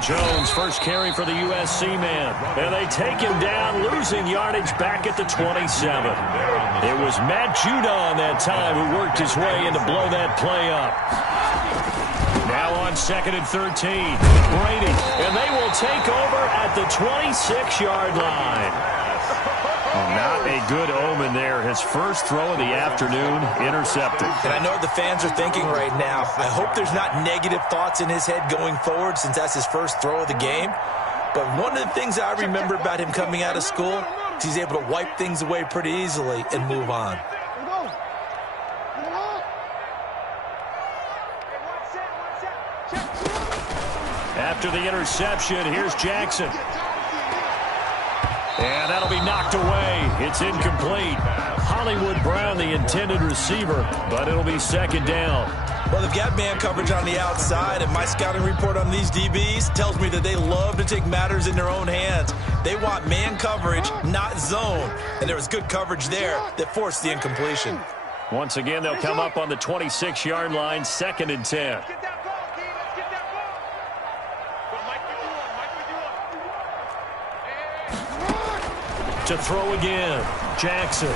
Jones, first carry for the USC man. And they take him down, losing yardage back at the 27. It was Matt Judon that time who worked his way in to blow that play up. Now on 2nd and 13, Brady, and they will take over at the 26-yard line. Not a good omen there. His first throw of the afternoon intercepted. And I know what the fans are thinking right now. I hope there's not negative thoughts in his head going forward since that's his first throw of the game. But one of the things I remember about him coming out of school is he's able to wipe things away pretty easily and move on. After the interception, here's Jackson. And that'll be knocked away. It's incomplete. Hollywood Brown, the intended receiver, but it'll be 2nd down. Well, they've got man coverage on the outside, and my scouting report on these DBs tells me that they love to take matters in their own hands. They want man coverage, not zone. And there was good coverage there that forced the incompletion. Once again, they'll come up on the 26-yard line, 2nd and 10. To throw again, Jackson.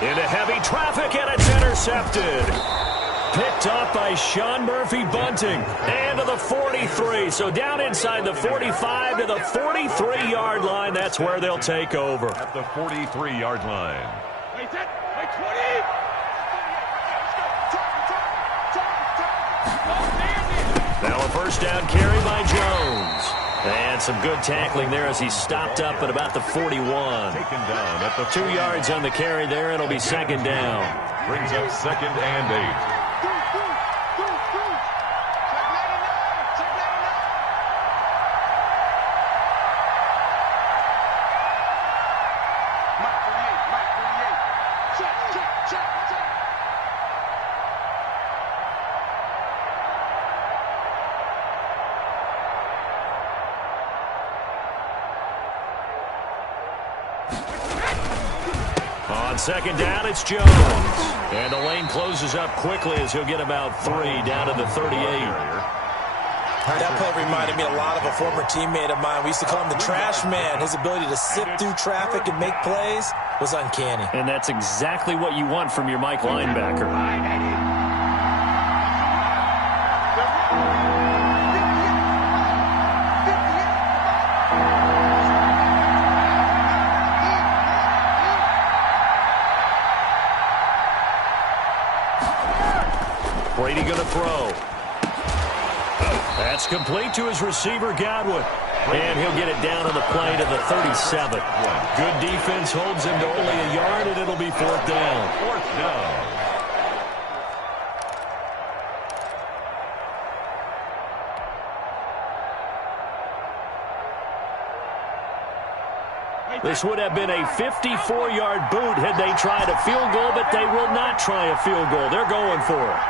Into heavy traffic, and it's intercepted. Picked up by Sean Murphy-Bunting. And to the 43. So down inside the 45 to the 43-yard line. That's where they'll take over. At the 43-yard line. Now a first down carry by Jones. And some good tackling there as he stopped up at about the 41. Taken down at the 2 yards on the carry there. It'll be 2nd down. Brings up 2nd and 8. On 2nd down, it's Jones. And the lane closes up quickly as he'll get about 3 down to the 38. That play reminded me a lot of a former teammate of mine. We used to call him the trash man. His ability to sift through traffic and make plays was uncanny. And that's exactly what you want from your Mike linebacker. Brady going to throw. That's complete to his receiver, Godwin. And he'll get it down on the play to the 37. Good defense holds him to only a yard, and it'll be 4th down. 4th down. This would have been a 54-yard boot had they tried a field goal, but they will not try a field goal. They're going for it.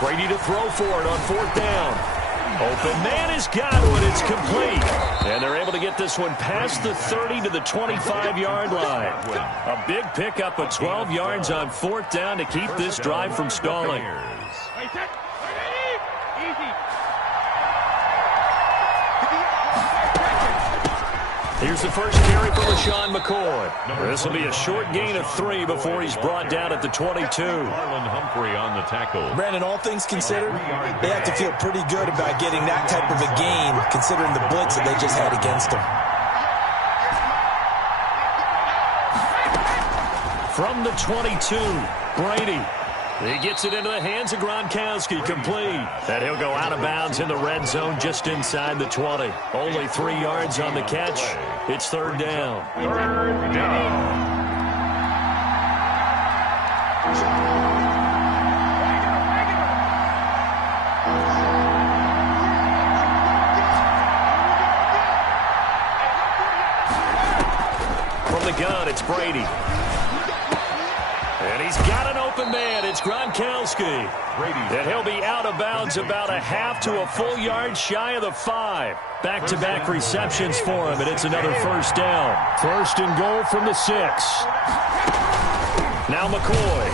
Brady to throw for it on 4th down. Open man is Godwin. It's complete. And they're able to get this one past the 30 to the 25-yard line. A big pickup of 12 yards on 4th down to keep this drive from stalling. Here's the first carry for LaShawn McCoy. This will be a short gain of 3 before he's brought down at the 22. Marlon Humphrey on the tackle. Brandon, all things considered, they have to feel pretty good about getting that type of a gain, considering the blitz that they just had against them. From the 22, Brady. He gets it into the hands of Gronkowski, complete. And he'll go out of bounds in the red zone just inside the 20. Only 3 yards on the catch. It's 3rd down. 3rd down. From the gun, it's Brady. And he's got an open man. It's Gronkowski. And he'll be out of bounds about a half to a full yard shy of the 5. Back-to-back receptions for him, and it's another 1st down. 1st and goal from the 6. Now McCoy.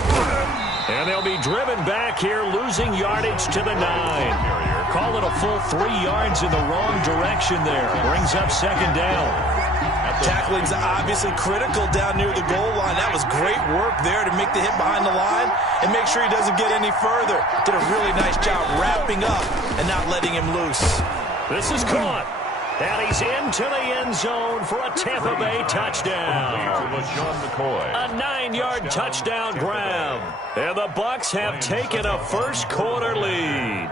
And they'll be driven back here, losing yardage to the 9. call it a full 3 yards in the wrong direction there. Brings up second down. Tackling's obviously critical down near the goal line. That was great work there to make the hit behind the line and make sure he doesn't get any further. Did a really nice job wrapping up and not letting him loose. This is caught. And he's into the end zone for a Tampa Bay touchdown. A 9-yard touchdown grab. And the Bucs have taken a first-quarter lead.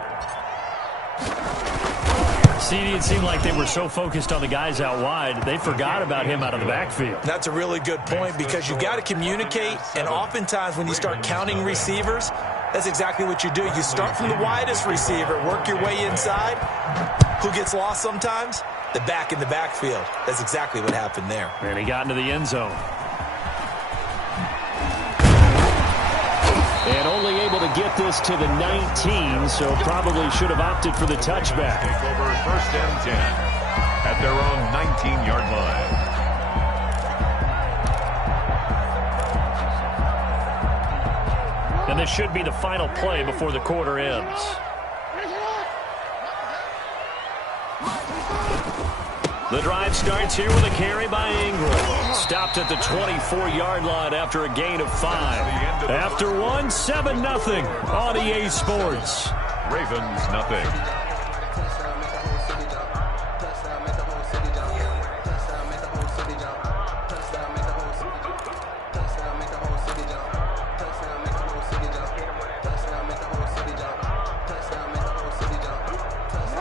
See, it seemed like they were so focused on the guys out wide, they forgot about him out of the backfield. That's a really good point because you've got to communicate, and oftentimes when you start counting receivers, that's exactly what you do. You start from the widest receiver, work your way inside. Who gets lost sometimes? The back in the backfield. That's exactly what happened there. And he got into the end zone. And only able to get this to the 19, so probably should have opted for the touchback. Take over first and 10 at their own 19-yard line. And this should be the final play before the quarter ends. The drive starts here with a carry by Ingram. Stopped at the 24-yard line after a gain of 5. After one, 7-0 on EA Sports. Ravens, nothing.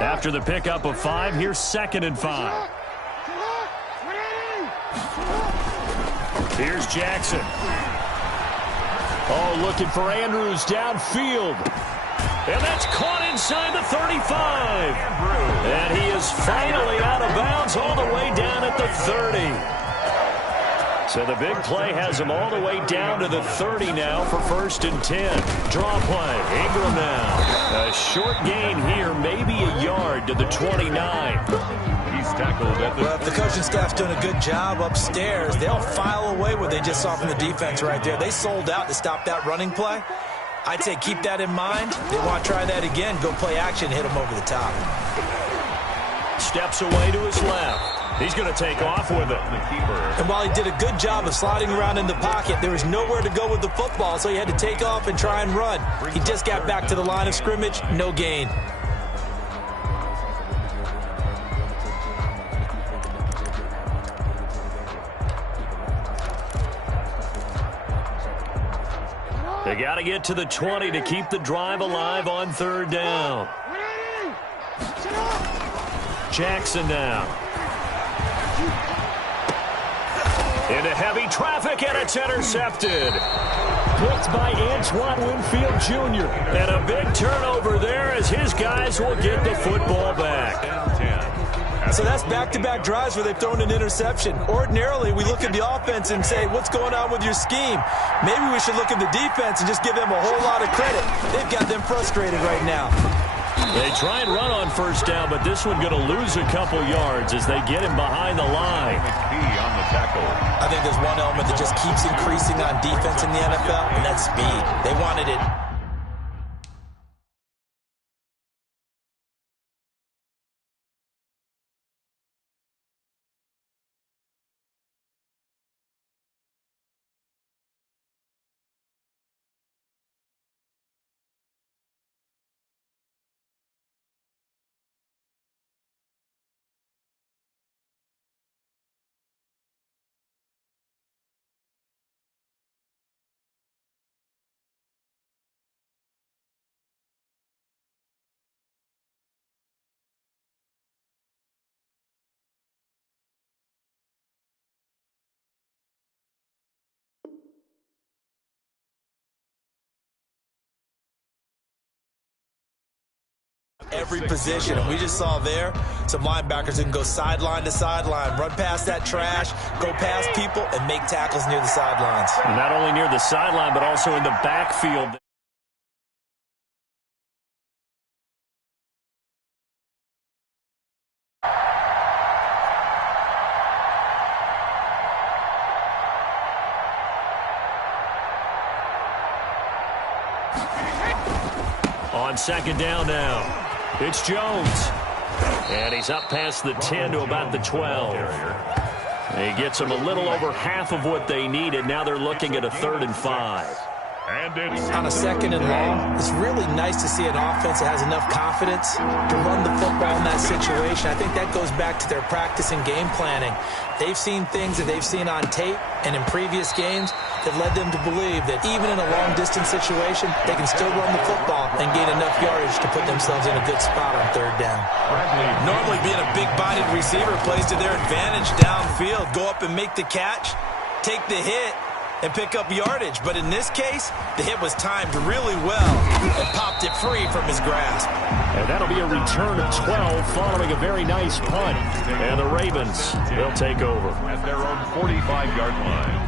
After the pickup of 5, here's 2nd and 5. Here's Jackson. Oh, looking for Andrews downfield. And that's caught inside the 35. And he is finally out of bounds all the way down at the 30. So the big play has him all the way down to the 30 now for 1st and 10. Draw play. Ingram now. A short gain here, maybe a yard to the 29. He's tackled at the... Well, if the coaching staff's doing a good job upstairs, they'll file away what they just saw from the defense right there. They sold out to stop that running play. I'd say keep that in mind. They want to try that again. Go play action, hit them over the top. Steps away to his left. He's going to take off with it. And while he did a good job of sliding around in the pocket, there was nowhere to go with the football, so he had to take off and try and run. He just got back to the line of scrimmage, no gain. They got to get to the 20 to keep the drive alive on 3rd down. Jackson now. Into heavy traffic, and it's intercepted. Picked by Antoine Winfield Jr. And a big turnover there as his guys will get the football back. So that's back-to-back drives where they've thrown an interception. Ordinarily, we look at the offense and say, what's going on with your scheme? Maybe we should look at the defense and just give them a whole lot of credit. They've got them frustrated right now. They try and run on 1st down, but this one going to lose a couple yards as they get him behind the line. On the tackle. I think there's one element that just keeps increasing on defense in the NFL, and that's speed. They wanted it. Every position, and we just saw there some linebackers that can go sideline to sideline, run past that trash, go past people, and make tackles near the sidelines. And not only near the sideline, but also in the backfield. On 2nd down now. It's Jones. And he's up past the 10 to about the 12. He gets them a little over half of what they needed. Now they're looking at a 3rd and 5. And it's on a 2nd and long, it's really nice to see an offense that has enough confidence to run the football in that situation. I think that goes back to their practice and game planning. They've seen things that they've seen on tape and in previous games that led them to believe that even in a long-distance situation, they can still run the football and gain enough yardage to put themselves in a good spot on 3rd down. Normally being a big-bodied receiver plays to their advantage downfield. Go up and make the catch, take the hit, and pick up yardage. But in this case, the hit was timed really well and popped it free from his grasp. And that'll be a return of 12 following a very nice punt. And the Ravens, they'll take over. At their own 45-yard line.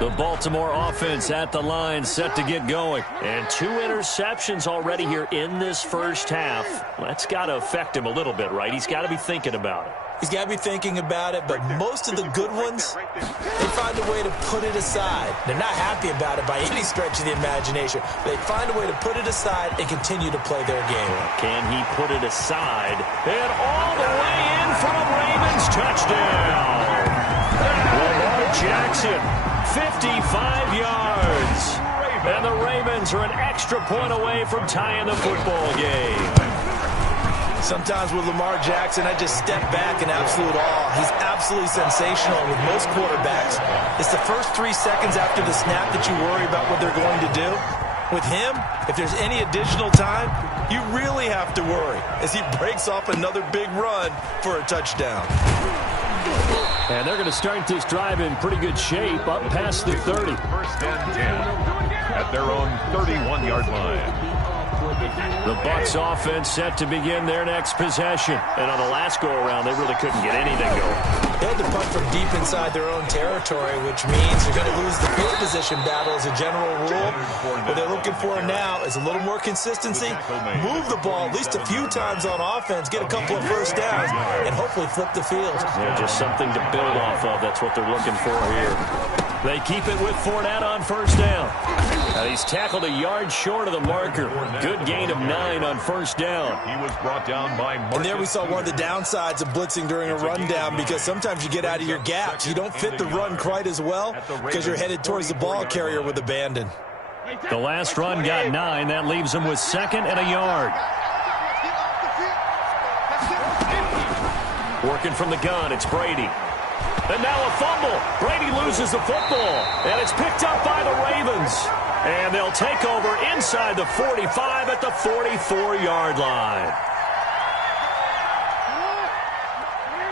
The Baltimore offense at the line, set to get going. And 2 interceptions already here in this first half. That's got to affect him a little bit, right? He's got to be thinking about it. He's got to be thinking about it, but most of the good ones, they find a way to put it aside. They're not happy about it by any stretch of the imagination. They find a way to put it aside and continue to play their game. Can he put it aside? And all the way in for a Ravens touchdown. Lamar Jackson, 55 yards. And the Ravens are an extra point away from tying the football game. Sometimes with Lamar Jackson, I just step back in absolute awe. He's absolutely sensational with most quarterbacks. It's the first 3 seconds after the snap that you worry about what they're going to do. With him, if there's any additional time, you really have to worry as he breaks off another big run for a touchdown. And they're going to start this drive in pretty good shape, up past the 30. 1st and 10 at their own 31-yard line. The Bucs offense set to begin their next possession. And on the last go-around, they really couldn't get anything going. They had to punt from deep inside their own territory, which means they're going to lose the field position battle as a general rule. What they're looking for now is a little more consistency, move the ball at least a few times on offense, get a couple of first downs, and hopefully flip the field. Yeah, just something to build off of. That's what they're looking for here. They keep it with Fournette on 1st down. Now he's tackled a yard short of the marker. Good gain of 9 on 1st down. He was brought down by Marcus. And there we saw one of the downsides of blitzing during a rundown, because sometimes you get out of your gaps. You don't fit the run quite as well because you're headed towards the ball carrier with abandon. The last run got 9. That leaves him with 2nd and a yard. Working from the gun, it's Brady. And now a fumble. Brady loses the football. And it's picked up by the Ravens. And they'll take over inside the 45 at the 44-yard line.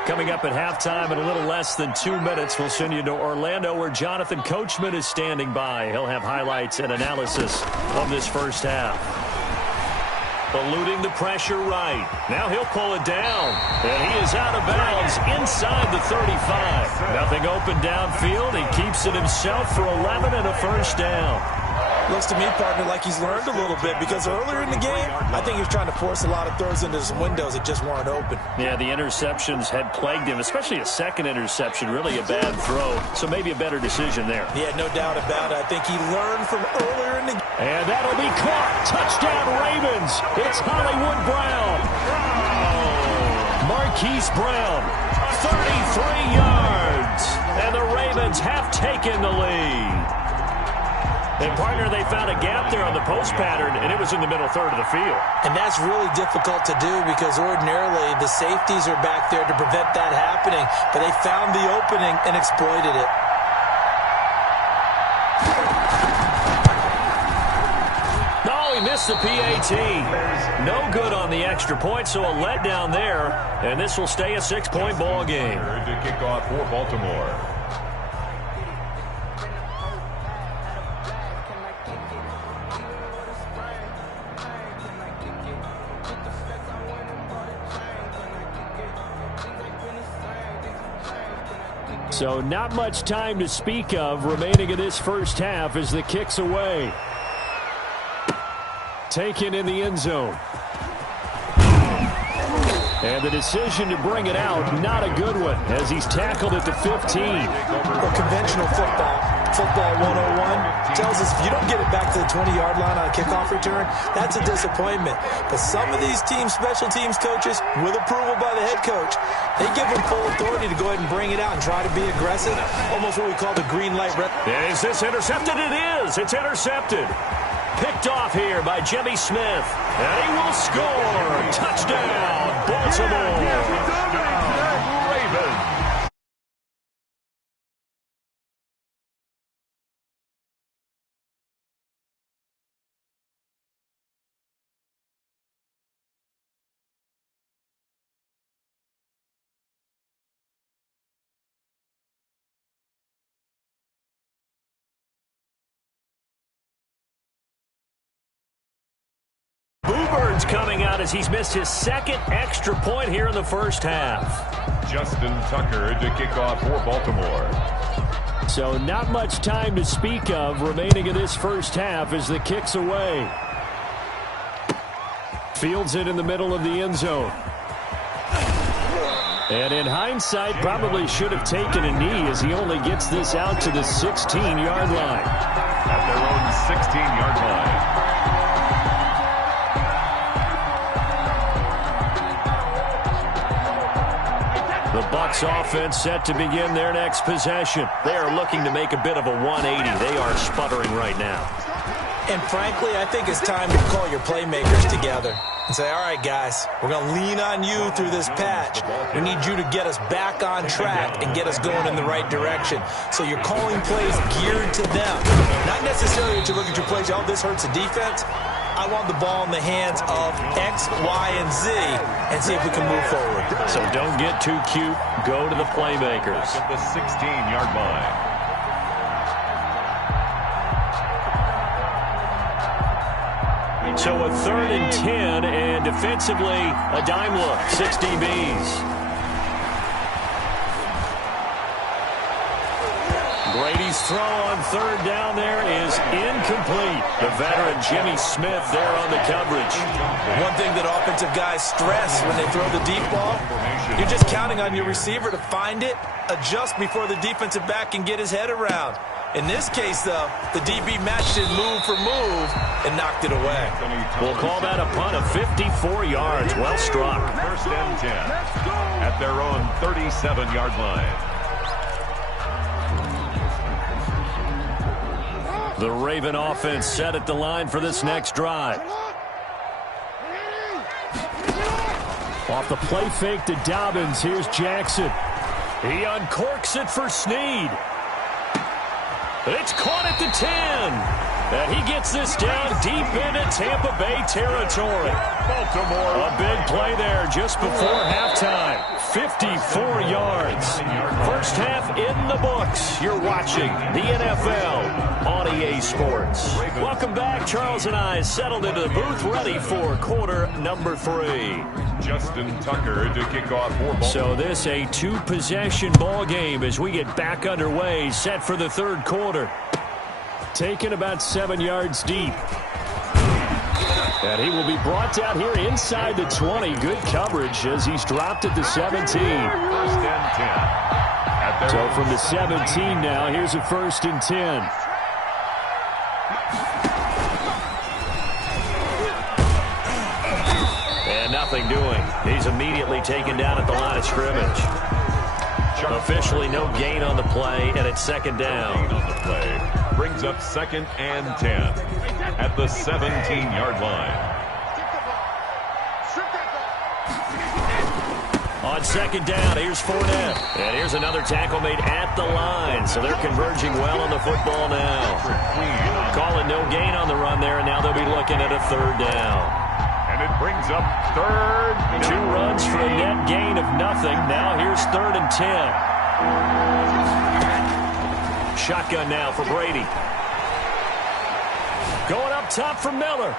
Coming up at halftime in a little less than 2 minutes, we'll send you to Orlando where Jonathan Coachman is standing by. He'll have highlights and analysis of this first half. Eluding the pressure right. Now he'll pull it down. And he is out of bounds inside the 35. Nothing open downfield. He keeps it himself for 11 and a first down. Looks to me, partner, like he's learned a little bit, because earlier in the game, I think he was trying to force a lot of throws into some windows that just weren't open. Yeah, the interceptions had plagued him, especially a second interception, really a bad throw. So maybe a better decision there. Yeah, no doubt about it. I think he learned from earlier in the game. And that'll be caught. Touchdown Ravens. It's Hollywood Brown. Marquise Brown, 33 yards. And the Ravens have taken the lead. And, partner, they found a gap there on the post pattern, and it was in the middle third of the field. And that's really difficult to do, because ordinarily the safeties are back there to prevent that happening. But they found the opening and exploited it. No, he missed the PAT. No good on the extra point, so a letdown there. And this will stay a 6-point ball game. To kick off for Baltimore. So not much time to speak of remaining in this first half as the kick's away. Taken in the end zone. And the decision to bring it out, not a good one, as he's tackled at the 15. Well, conventional football 101 tells us if you don't get it back to the 20-yard line on a kickoff return, that's a disappointment. But some of these special teams coaches, with approval by the head coach, they give them full authority to go ahead and bring it out and try to be aggressive, almost what we call the green light. Is this intercepted? It is. It's intercepted. Picked off here by Jimmy Smith. And he will score. Touchdown, Baltimore. Bluebirds coming out as he's missed his second extra point here in the first half. Justin Tucker to kick off for Baltimore. So not much time to speak of remaining in this first half as the kick's away. Fields it in the middle of the end zone. And in hindsight, probably should have taken a knee as he only gets this out to the 16-yard line. At their own 16-yard line. The Bucs offense set to begin their next possession. They are looking to make a bit of a 180. They are sputtering right now. And frankly, I think it's time to call your playmakers together and say, all right, guys, we're going to lean on you through this patch. We need you to get us back on track and get us going in the right direction. So you're calling plays geared to them. Not necessarily that you look at your plays, oh, this hurts the defense. I want the ball in the hands of X, Y, and Z and see if we can move forward. So don't get too cute. Go to the playmakers. At the 16-yard line. So a 3rd and 10, and defensively, a dime look, 6 DBs. Brady's throw on 3rd down there is incomplete. The veteran Jimmy Smith there on the coverage. One thing that offensive guys stress when they throw the deep ball, you're just counting on your receiver to find it, adjust before the defensive back can get his head around. In this case, though, the DB matched it move for move and knocked it away. We'll call that a punt of 54 yards. Well struck. 1st and 10 at their own 37-yard line. The Raven offense set at the line for this next drive. Off the play fake to Dobbins, here's Jackson. He uncorks it for Snead. It's caught at the 10. And he gets this down deep into Tampa Bay territory. Baltimore, a big play there just before halftime. 54 yards. First half in the books. You're watching the NFL on EA Sports. Welcome back. Charles and I settled into the booth, ready for quarter number 3. Justin Tucker to kick off for Baltimore. So this a 2-possession ball game as we get back underway, set for the 3rd quarter. Taken about 7 yards deep. And he will be brought down here inside the 20. Good coverage as he's dropped at the 17. 1st and 10. So from the 17 now, here's a 1st and 10. And nothing doing. He's immediately taken down at the line of scrimmage. Officially no gain on the play, and it's 2nd down. On the play. Brings up 2nd and 10 at the 17-yard line. On 2nd down, here's Fournette. And here's another tackle made at the line. So they're converging well on the football now. Calling no gain on the run there, and now they'll be looking at a 3rd down. And it brings up 3rd. 2 runs for a net gain of nothing. Now here's 3rd and 10. Shotgun now for Brady. Going up top for Miller.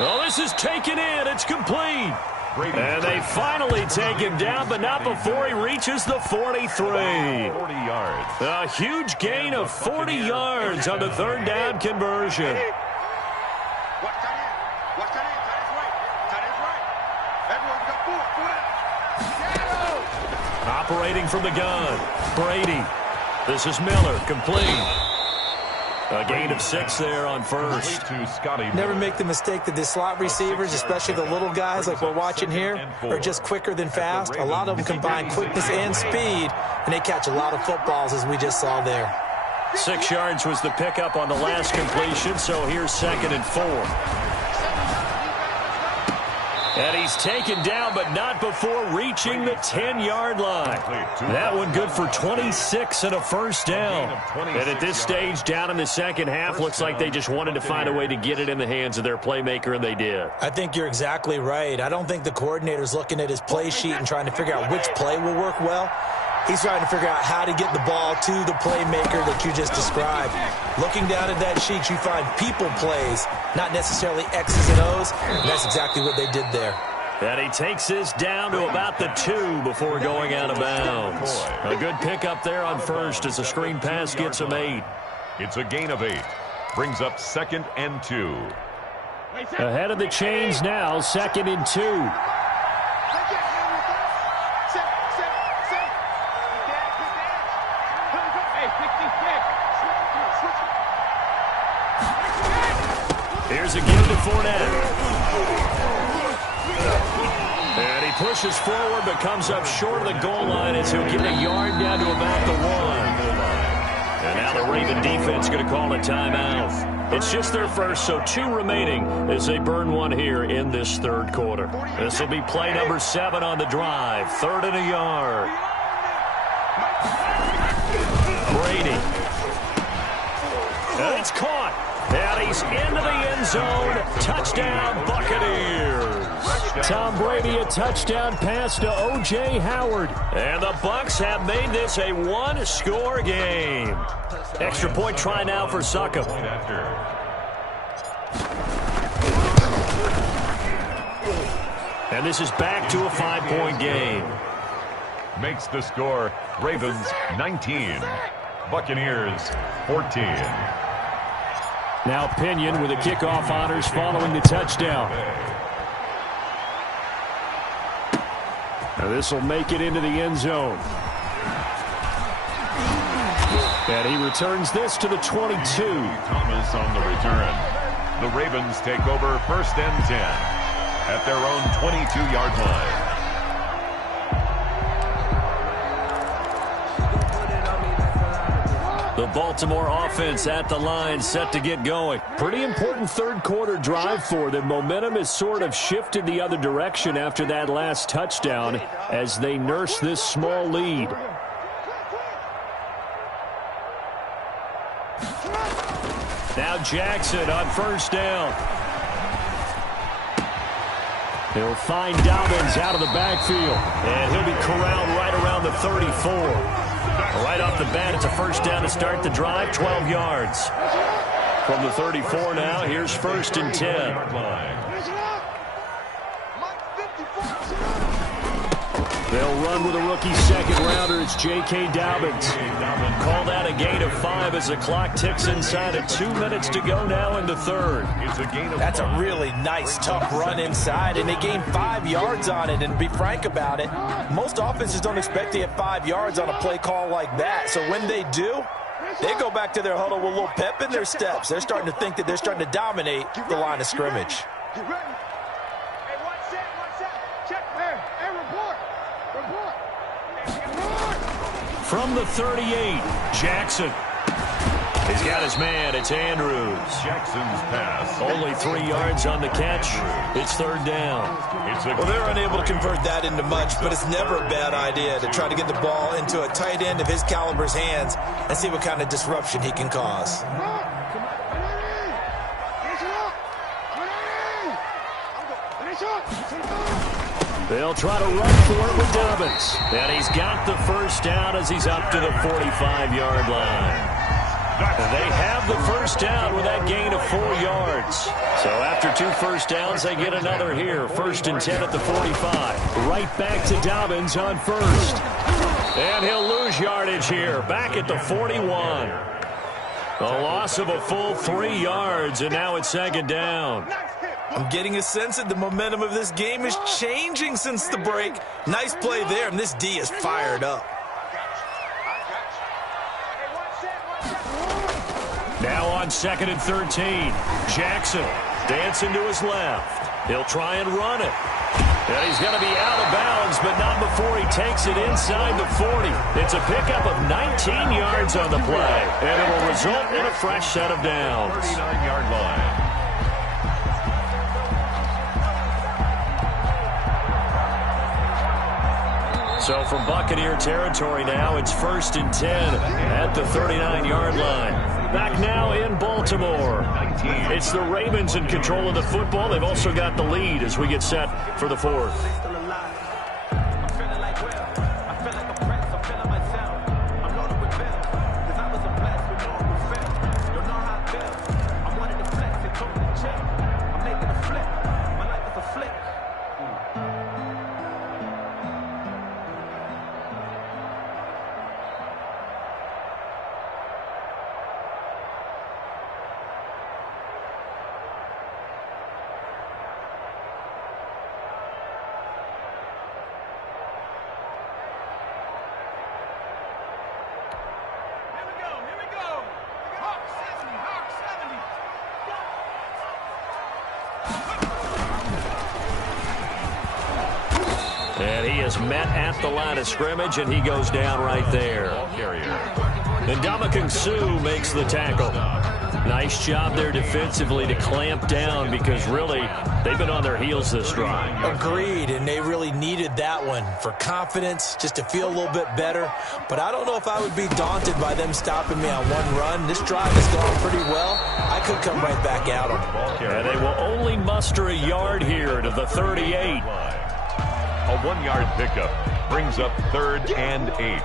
Oh, this is taken in. It's complete. And they finally take him down, but not before he reaches the 43. 40 yards. A huge gain of 40 yards on the 3rd down conversion. Watch that in. That is right. Everyone's got 4. operating from the gun. Brady. This is Miller, complete. A gain of 6 there on first. Never make the mistake that the slot receivers, especially the little guys like we're watching here, are just quicker than fast. A lot of them combine quickness and speed, and they catch a lot of footballs, as we just saw there. 6 yards was the pickup on the last completion, so here's 2nd and 4. And he's taken down, but not before reaching the 10-yard line. That one good for 26 and a first down. And at this stage, down in the second half, looks like they just wanted to find a way to get it in the hands of their playmaker, and they did. I think you're exactly right. I don't think the coordinator's looking at his play sheet and trying to figure out which play will work well. He's trying to figure out how to get the ball to the playmaker that you just described. Looking down at that sheet, you find people plays, not necessarily X's and O's, and that's exactly what they did there. And he takes this down to about the 2 before going out of bounds. A good pickup there on first as the screen pass gets him 8. It's a gain of 8. Brings up 2nd and 2. Ahead of the chains now, 2nd and 2. Here's a give to Fournette. And he pushes forward but comes up short of the goal line as he'll get a yard down to about the 1. And now the Raven defense going to call a timeout. It's just their first, so 2 remaining as they burn 1 here in this third quarter. This will be play number 7 on the drive. 3rd and a yard. Brady. And it's caught. And he's into the end zone. Touchdown, Buccaneers. Tom Brady, a touchdown pass to O.J. Howard. And the Bucs have made this a 1-score game. Extra point try now for Succop. And this is back to a 5-point game. Makes the score Ravens 19, Buccaneers 14. Now Pinion with the kickoff honors following the touchdown. Now this will make it into the end zone. And he returns this to the 22. Thomas on the return. The Ravens take over 1st and 10 at their own 22-yard line. The Baltimore offense at the line, set to get going. Pretty important third quarter drive for them. Momentum has sort of shifted the other direction after that last touchdown as they nurse this small lead. Now Jackson on 1st down. He'll find Dobbins out of the backfield, and he'll be corralled right around the 34. Right off the bat, it's a 1st down to start the drive, 12 yards. From the 34 now, here's 1st and 10. They'll run with a rookie second-rounder. It's J.K. Dobbins. Called out a gain of 5 as the clock ticks inside of 2 minutes to go now in the third. That's a really nice, tough run inside, and they gained 5 yards on it. And to be frank about it, most offenses don't expect to get 5 yards on a play call like that. So when they do, they go back to their huddle with a little pep in their steps. They're starting to think that they're starting to dominate the line of scrimmage. From the 38, Jackson. He's got his man. It's Andrews. Jackson's pass. Only 3 yards on the catch. It's 3rd down. Well, they're unable to convert that into much, but it's never a bad idea to try to get the ball into a tight end of his caliber's hands and see what kind of disruption he can cause. They'll try to run for it with Dobbins. And he's got the 1st down as he's up to the 45-yard line. They have the 1st down with that gain of 4 yards. So after 2 1st downs, they get another here. 1st and 10 at the 45. Right back to Dobbins on 1st. And he'll lose yardage here. Back at the 41. A loss of a full 3 yards, and now it's second down. I'm getting a sense that the momentum of this game is changing since the break. Nice play there, and this D is fired up. Now on 2nd and 13. Jackson dancing to his left. He'll try and run it. And he's going to be out of bounds, but not before he takes it inside the 40. It's a pickup of 19 yards on the play, and it will result in a fresh set of downs. 39-yard line. So from Buccaneer territory now, it's 1st and 10 at the 39-yard line. Back now in Baltimore. It's the Ravens in control of the football. They've also got the lead as we get set for the 4th. And he is met at the line of scrimmage, and he goes down right there. And Ndamukong Suh makes the tackle. Nice job there defensively to clamp down because really they've been on their heels this drive. Agreed, and they really needed that one for confidence, just to feel a little bit better. But I don't know if I would be daunted by them stopping me on one run. This drive has gone pretty well. I could come right back at them. And they will only muster a yard here to the 38. A 1-yard pickup brings up 3rd and 8.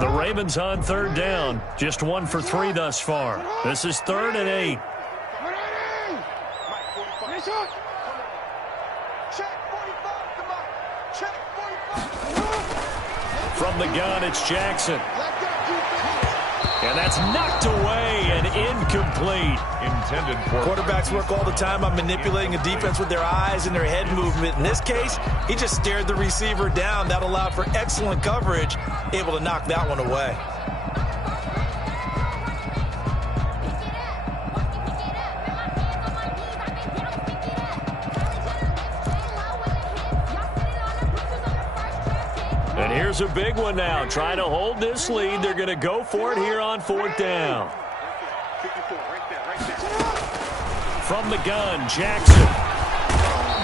The Ravens on 3rd down. Just 1 for 3 thus far. This is 3rd and 8. From the gun, it's Jackson. And that's knocked away and incomplete. Intended for Quarterbacks work all the time on manipulating a defense with their eyes and their head movement. In this case, he just stared the receiver down. That allowed for excellent coverage, able to knock that one away. And here's a big one now. Trying to hold this lead. They're going to go for it here on 4th down. From the gun, Jackson.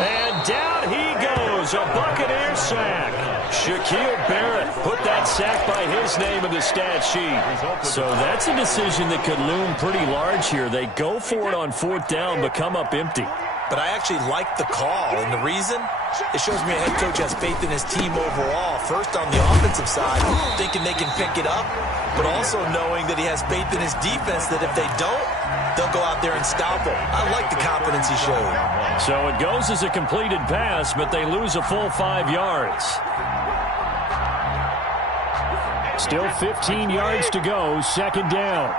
And down he goes. A Buccaneer sack. Shaquille Barrett put that sack by his name in the stat sheet. So that's a decision that could loom pretty large here. They go for it on 4th down, but come up empty. But I actually like the call, and the reason? It shows me a head coach has faith in his team overall. First on the offensive side, thinking they can pick it up, but also knowing that he has faith in his defense that if they don't, they'll go out there and stop him. I like the confidence he showed. So it goes as a completed pass, but they lose a full 5 yards. Still 15 yards to go, 2nd down.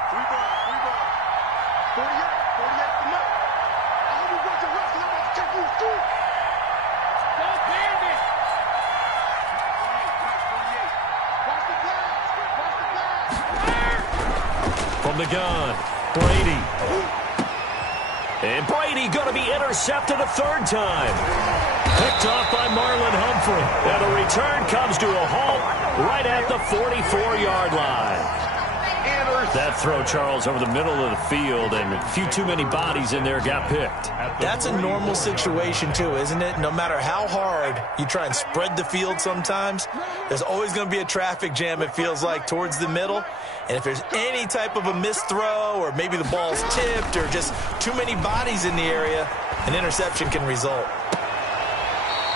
From the gun, Brady. And Brady going to be intercepted a 3rd time. Picked off by Marlon Humphrey. And the return comes to a halt right at the 44-yard line. That throw, Charles, over the middle of the field, and a few too many bodies in there got picked. That's a normal situation, too, isn't it? No matter how hard you try and spread the field sometimes, there's always going to be a traffic jam, it feels like, towards the middle. And if there's any type of a missed throw or maybe the ball's tipped or just too many bodies in the area, an interception can result.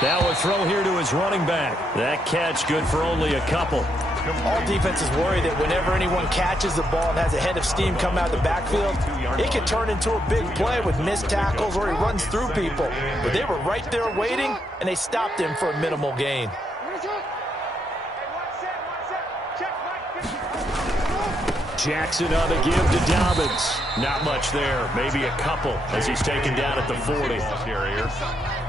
Now a throw here to his running back. That catch good for only a couple. All defenses worry that whenever anyone catches the ball and has a head of steam come out of the backfield, it can turn into a big play with missed tackles or he runs through people. But they were right there waiting, and they stopped him for a minimal gain. Jackson on the give to Dobbins. Not much there. Maybe a couple as he's taken down at the 40.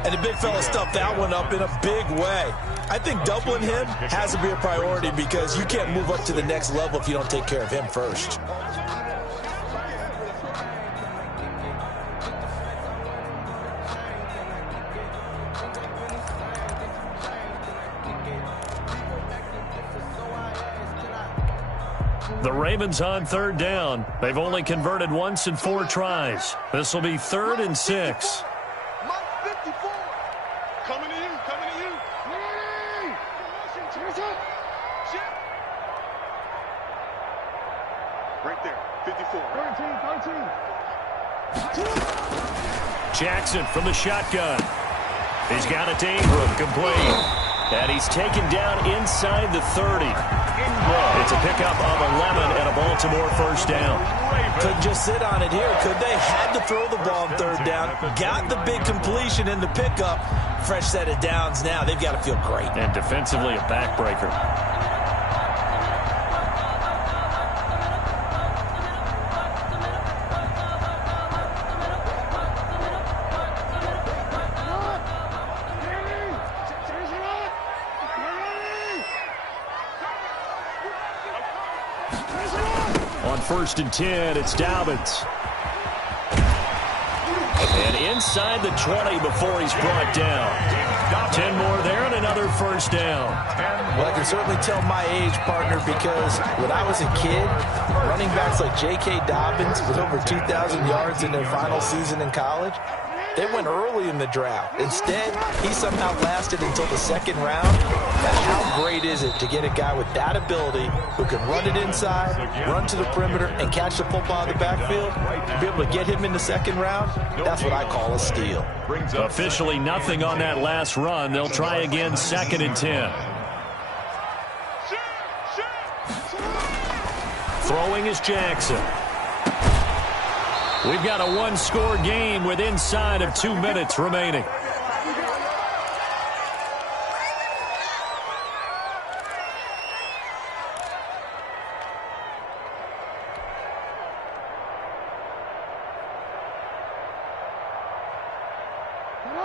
And the big fella stuffed that one up in a big way. I think doubling him has to be a priority because you can't move up to the next level if you don't take care of him first. The Ravens on third down. They've only converted once in 4 tries. This will be 3rd and 6. Coming to you. Right there, 54. 13. Jackson from the shotgun. He's got it to Ingram, complete. And he's taken down inside the 30. It's a pickup of 11 and a Baltimore first down. Couldn't just sit on it here, could they? Had to throw the ball on third down. Got the big completion in the pickup. Fresh set of downs now. They've got to feel great. And defensively, a backbreaker. On 1st and 10, it's Dobbins. And inside the 20 before he's brought down. 10 more there and another first down. Well, I can certainly tell my age, partner, because when I was a kid, running backs like J.K. Dobbins with over 2,000 yards in their final season in college, they went early in the draft. Instead, he somehow lasted until the 2nd round. Now, how great is it to get a guy with that ability who can run it inside, run to the perimeter, and catch the football in the backfield? Be able to get him in the 2nd round, that's what I call a steal. Officially nothing on that last run. They'll try again 2nd and 10. Throwing is Jackson. We've got a 1-score game with inside of 2 minutes remaining.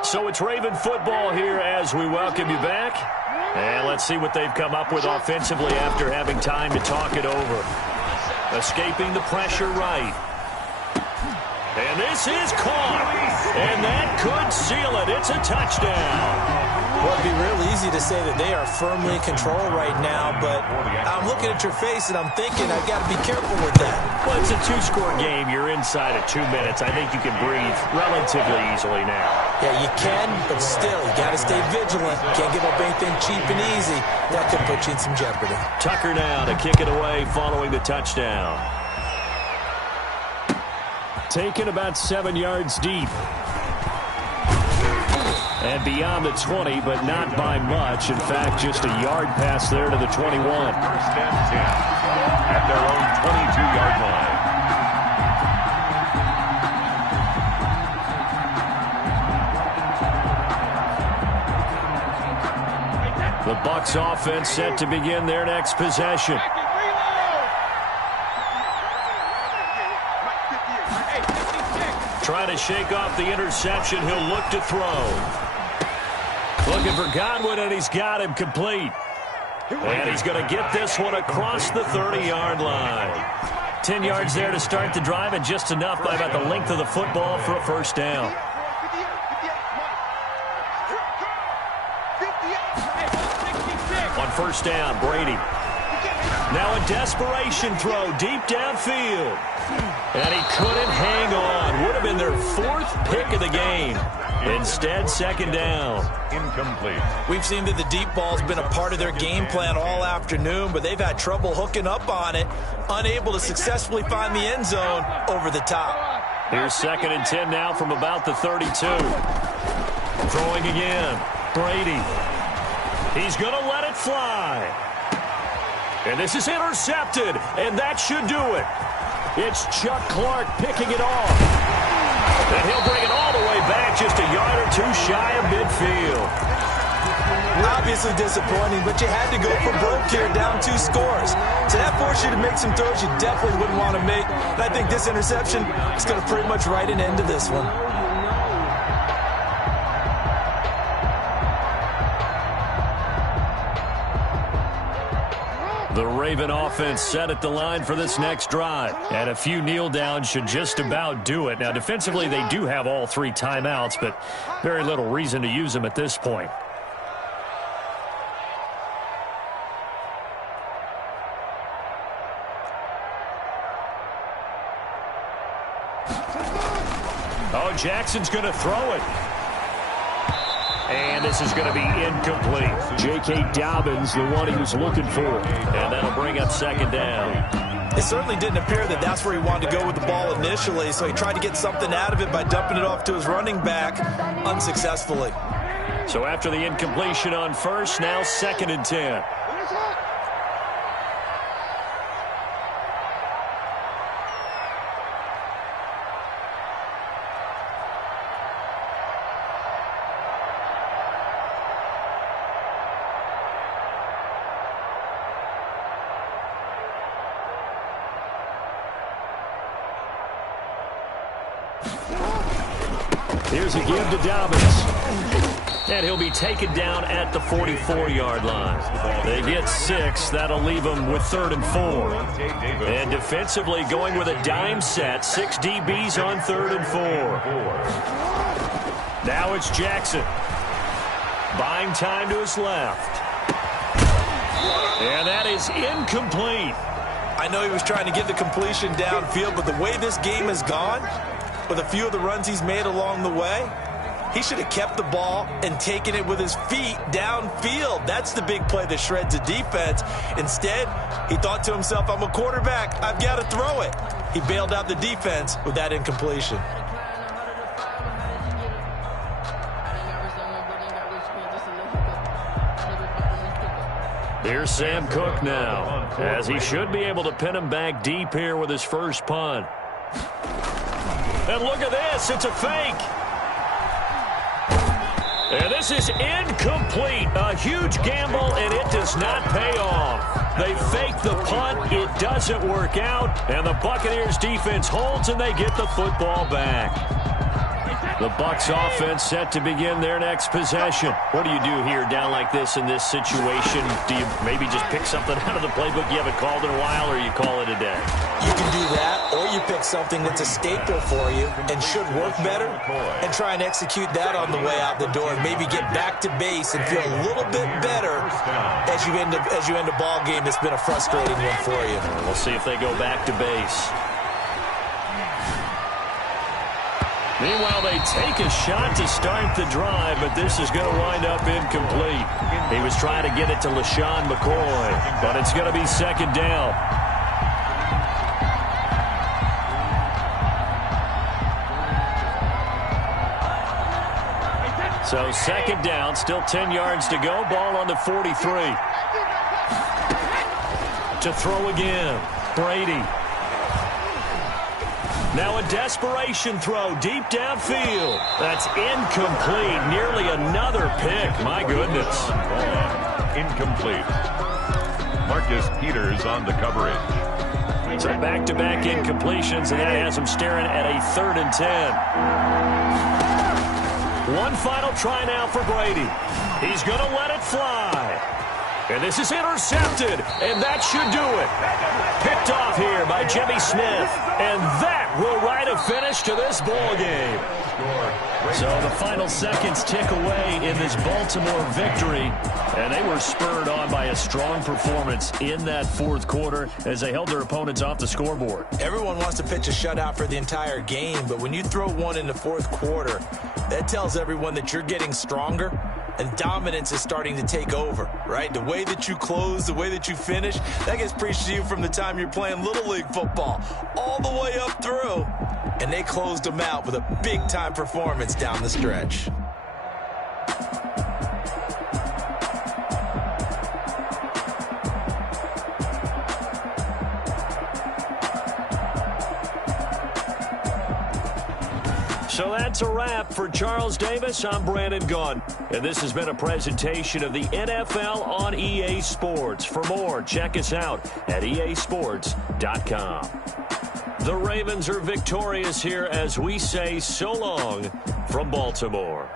So it's Raven football here as we welcome you back. And let's see what they've come up with offensively after having time to talk it over. Escaping the pressure right. And this is caught. And that could seal it. It's a touchdown. Well, it'd be real easy to say that they are firmly in control right now, but I'm looking at your face and I'm thinking I've got to be careful with that. Well, it's a 2-score game. You're inside of 2 minutes. I think you can breathe relatively easily now. Yeah, you can, but still, you got to stay vigilant. Can't give up anything cheap and easy. That could put you in some jeopardy. Tucker now to kick it away following the touchdown. Taken about 7 yards deep. And beyond the 20, but not by much. In fact, just a yard pass there to the 21. 1st and 10 at their own 22-yard line. The Bucs offense set to begin their next possession. Trying to shake off the interception. He'll look to throw. Looking for Godwin, and he's got him complete. And he's going to get this one across the 30-yard line. 10 yards there to start the drive, and just enough by about the length of the football for a first down. On first down, Brady. Now a desperation throw deep downfield. And he couldn't hang on. Would have been their 4th pick of the game. Instead, 2nd down. Incomplete. We've seen that the deep ball's been a part of their game plan all afternoon, but they've had trouble hooking up on it, unable to successfully find the end zone over the top. Here's 2nd and 10 now from about the 32. Throwing again. Brady. He's going to let it fly. And this is intercepted, and that should do it. It's Chuck Clark picking it off. And he'll bring it all the way back just a yard or two shy of midfield. Obviously disappointing, but you had to go for broke here, down 2 scores. So that forced you to make some throws you definitely wouldn't want to make. And I think this interception is going to pretty much write an end to this one. The Raven offense set at the line for this next drive. And a few kneel downs should just about do it. Now, defensively, they do have all 3 timeouts, but very little reason to use them at this point. Oh, Jackson's going to throw it. And this is going to be incomplete. J.K. Dobbins, the one he was looking for. And that'll bring up second down. It certainly didn't appear that that's where he wanted to go with the ball initially, so he tried to get something out of it by dumping it off to his running back unsuccessfully. So after the incompletion on first, now 2nd and 10. Here's a give to Dobbins. And he'll be taken down at the 44-yard line. They get 6. That'll leave them with 3rd and 4. And defensively going with a dime set. 6 DBs on 3rd and 4. Now it's Jackson. Buying time to his left. And that is incomplete. I know he was trying to get the completion downfield, but the way this game has gone, with a few of the runs he's made along the way, he should have kept the ball and taken it with his feet downfield. That's the big play that shreds a defense. Instead, he thought to himself, I'm a quarterback, I've got to throw it. He bailed out the defense with that incompletion. Here's Sam Cook now, as he should be able to pin him back deep here with his first punt. And look at this, it's a fake. And this is incomplete. A huge gamble, and it does not pay off. They fake the punt, it doesn't work out, and the Buccaneers defense holds, and they get the football back. The Bucs offense set to begin their next possession. What do you do here down like this in this situation? Do you maybe just pick something out of the playbook you haven't called in a while, or you call it a day? You can do that, or you pick something that's a staple for you and should work better and try and execute that on the way out the door and maybe get back to base and feel a little bit better as you end a ball game that's been a frustrating one for you. We'll see if they go back to base. Meanwhile, they take a shot to start the drive, but this is going to wind up incomplete. He was trying to get it to LaShawn McCoy, but it's going to be second down. So second down, still 10 yards to go. Ball on the 43. To throw again, Brady. Now a desperation throw deep downfield. That's incomplete. Nearly another pick. My goodness. Incomplete. Marcus Peters on the coverage. So back-to-back incompletions, and that has him staring at a 3rd and 10. One final try now for Brady. He's going to let it fly. And this is intercepted, and that should do it. Picked off here by Jimmy Smith, and that will write a finish to this ball game. So the final seconds tick away in this Baltimore victory, and they were spurred on by a strong performance in that 4th quarter as they held their opponents off the scoreboard. Everyone wants to pitch a shutout for the entire game, but when you throw one in the 4th quarter, that tells everyone that you're getting stronger and dominance is starting to take over, right? The way that you close, the way that you finish, that gets preached to you from the time you're playing Little League football all the way up through. And they closed them out with a big-time performance down the stretch. So that's a wrap. For Charles Davis, I'm Brandon Gunn. And this has been a presentation of the NFL on EA Sports. For more, check us out at easports.com. The Ravens are victorious here as we say so long from Baltimore.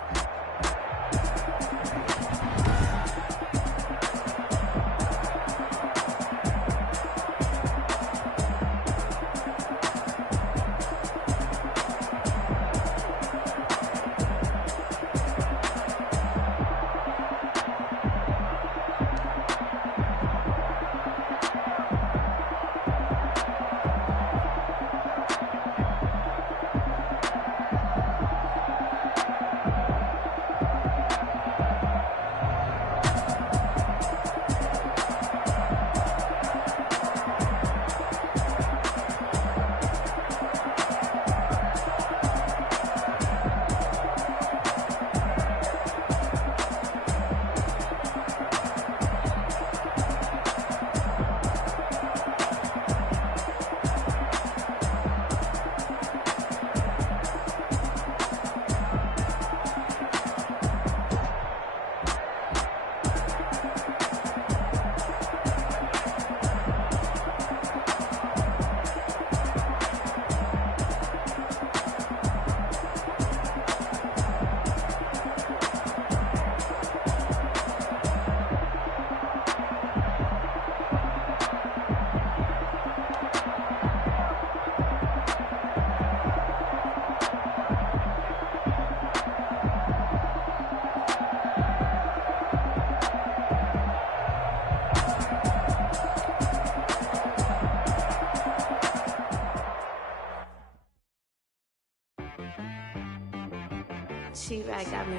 T-Rag got me.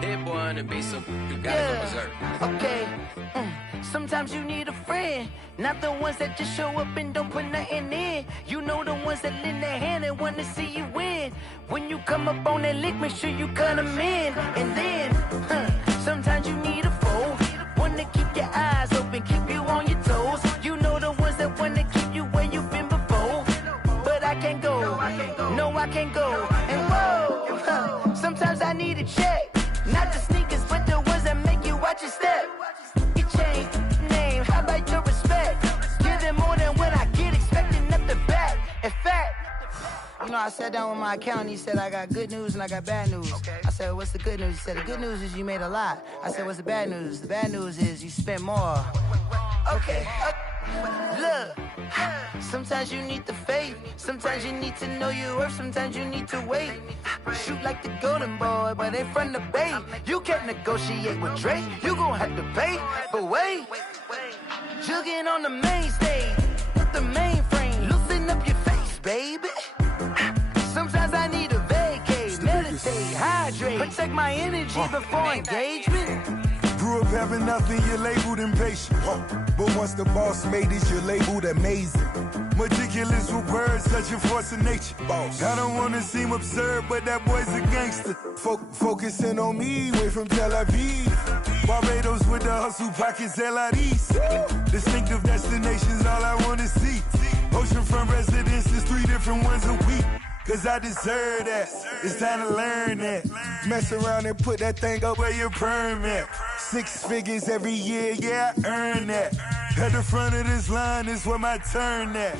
Hit boy on the beat, so you gotta go berserk. Okay. Sometimes you need a friend, not the ones that just show up and don't put nothing in. You know the ones that lend their hand and want to see you win. When you come up on that lick, make sure you cut them in. And then, sometimes you need a foe, one to keep your eyes open, keep you on your toes. You know the ones that want to keep you where you've been before. But I can't go, no I can't go. And whoa, sometimes I need a check, not the sneakers, but the ones that make you watch your step. Your chain, name, how about your respect? Give them more than what I get, expecting up the back. In fact, you know, I sat down with my accountant. He said, I got good news and I got bad news. Okay. I said, what's the good news? He said, the good news is you made a lot. I said, what's the bad news? The bad news is you spent more. Okay. Look, sometimes you need the faith. Sometimes you need to know your worth. Sometimes you need to wait. Shoot like the golden boy, but in front of the bay. You can't negotiate with Drake. You gon' have to pay. But wait, jugging on the main stage with the mainframe. Loosen up your face, baby. Sometimes I need a vacate, meditate, hydrate, protect my energy before engagement. Grew up having nothing, you're labeled impatient. But once the boss made it, you're labeled amazing. Meticulous with words, such a force of nature. I don't wanna seem absurd, but that boy's a gangster. Focusing on me, way from Tel Aviv. Barbados with the hustle pockets, LIDs. Distinctive destinations, all I wanna see. Oceanfront residences, 3 different ones a week. Cause I deserve that, it's time to learn that. Mess around and put that thing up where your permit. 6 figures every year, yeah, I earn that. At the front of this line is where my turn at.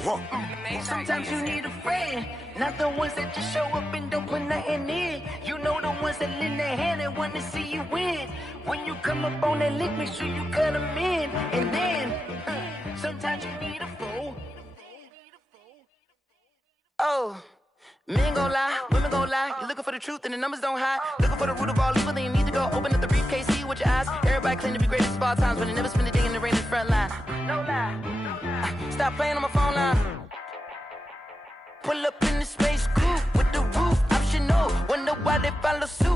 Sometimes you need a friend, not the ones that just show up and don't put nothing in. You know the ones that lend their hand and want to see you win. When you come up on that lick, make sure you cut them in. And then, sometimes you need a fool. Oh. Men gon' lie, women gon' lie. You're looking for the truth and the numbers don't hide. Looking for the root of all evil, then you need to go open up the briefcase, see with your eyes. Everybody claim to be greatest of all times, but they never spend a day in the rain in the front line. No lie. Stop playing on my phone line. Pull up in the space coupe with the roof optional. Wonder why they follow suit.